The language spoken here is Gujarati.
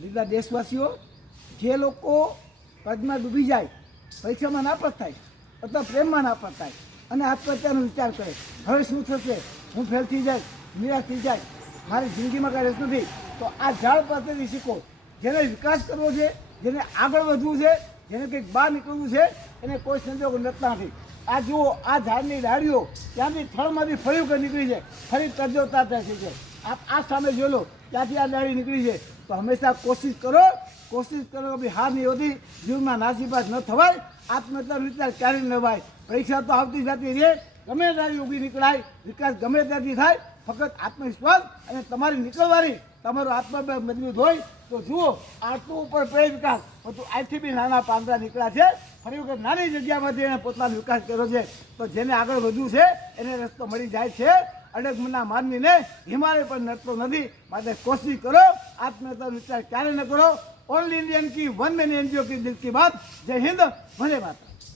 બીજા દેશવાસીઓ, જે લોકો પદમાં ડૂબી જાય, પરીક્ષામાં નાપાસ થાય અથવા પ્રેમમાં નાપાસ થાય અને આત્મહત્યાનો વિચાર કરે, હવે શું થશે, હું ફેલ થઈ જાય, નિરાશ થઈ જાય, મારી જિંદગીમાં કાંઈ રસ નથી, તો આ ઝાડ પાસેથી શીખો. જેને વિકાસ કરવો છે, જેને આગળ વધવું છે, જેને કંઈક બહાર નીકળવું છે, એને કોઈ સંજોગો નડતા નથી. આ જુઓ, આ ઝાડની ડાળીઓ ત્યાંથી થળમાંથી ફરી વખત નીકળી છે, ફરી તરજોતા થાય છે. આ સામે જોઈ લો, ત્યાંથી આ ડાળી નીકળી છે. તો હંમેશા કોશિશ કરો કે ભાઈ હાર નહીં હોતી, જીવનમાં નાસીપાસ ન થવાય, આત્મહત્યાનો વિચાર ક્યારેય ન લેવાય. પરીક્ષા તો આવતી જતી રહે, ગમે ત્યાંથી ઊભી નીકળાય, વિકાસ ગમે ત્યાંથી થાય, ફક્ત આત્મવિશ્વાસ અને તમારી નીકળવાની, તમારો આત્મબળ મજબૂત હોય તો જુઓ, આટલું ઉપર પડે વિકાસ, બધું આજથી બી નાના પાંદડા નીકળ્યા છે. ફરી વખત નાની જગ્યામાંથી એને પોતાનો વિકાસ કર્યો છે. તો જેને આગળ વધવું છે એને રસ્તો મળી જાય છે. અડગ મનના માનવીને હિમાલય પણ નડતો નથી. માટે કોશિશ કરો, આત્મહત્યાનો વિચાર ક્યારે ન કરો. ઓનલી इंडियन की वन मैन एनजीओ की दिल की बात. जय हिंद, वंदे मातरम.